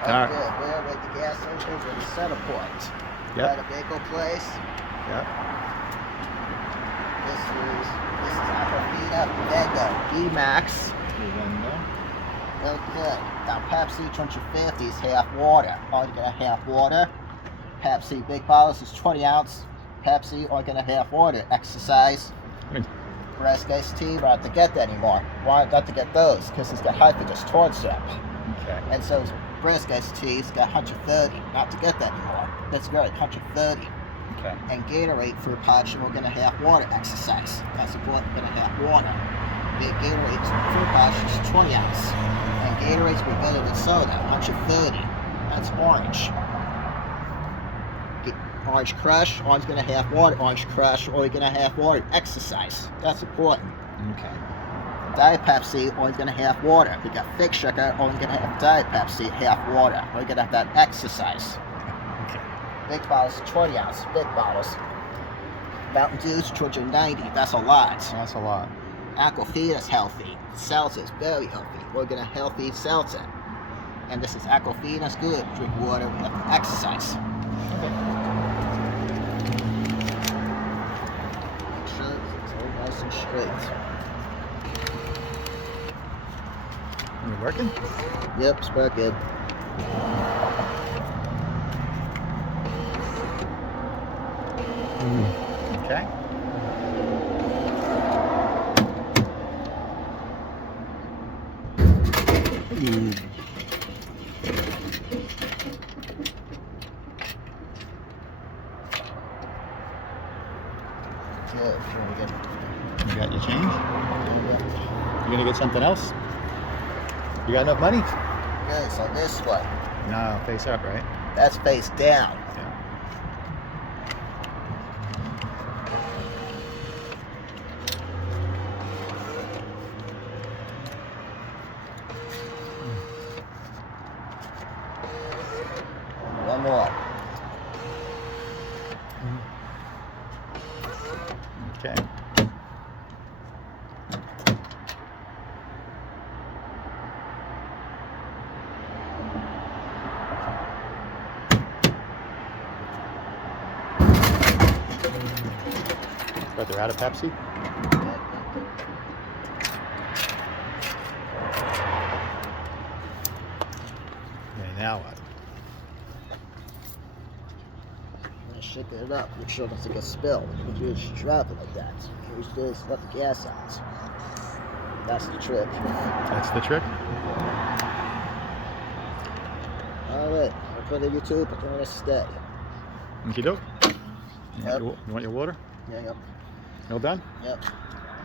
Right Alright. there, where with the gas engine with the center point. Yep. By the bagel place. Yep. This is Aquafina, Vendo, BeMax. Vendo. Real good. Now Pepsi 250 is half water. All you get half water. Pepsi big bottles is 20 ounce. Pepsi all get half water. Exercise. Breast iced tea, we don't have to get that anymore. Why not to get those? Because it's got hyphagus towards them. Okay. And so breast iced tea's got 130. Not to get that anymore. That's good, 130. Okay. And Gatorade for potion, we're gonna have water exercise. That's important, we're gonna have water. Big Gatorade for potion is 20 ounce. And Gatorade's be better than soda, 130. That's orange. Orange Crush, orange gonna have water, orange Crush, or you're gonna have water. Exercise. That's important. Okay. Diet Pepsi, only gonna have water. We got fake sugar, only gonna have Diet Pepsi, half water. We're gonna have that exercise. Okay. Big bottles, 20 ounce, big bottles. Mountain Dew's 290, that's a lot. That's a lot. Aquafina's healthy. Seltzer's very healthy. We're gonna healthy seltzer. And this is Aquafina's good. Drink water, we have to exercise. Okay. It's all nice and straight. You working? Yep, it's very good. Okay. Good, very good. You got your change? You gonna get something else? You got enough money? Good, so this way. No, face up, right? That's face down. Yeah. One more. Okay. But they're out of Pepsi? Okay, now what? I'm gonna shake it up, make sure it doesn't get spilled. You just drop it like that. You just let the gas out. That's the trick. That's the trick? Alright, I'll put it on YouTube, but I'm gonna stay. Okie doke. Yep. You want your water? Yeah, yep. All done? Yep.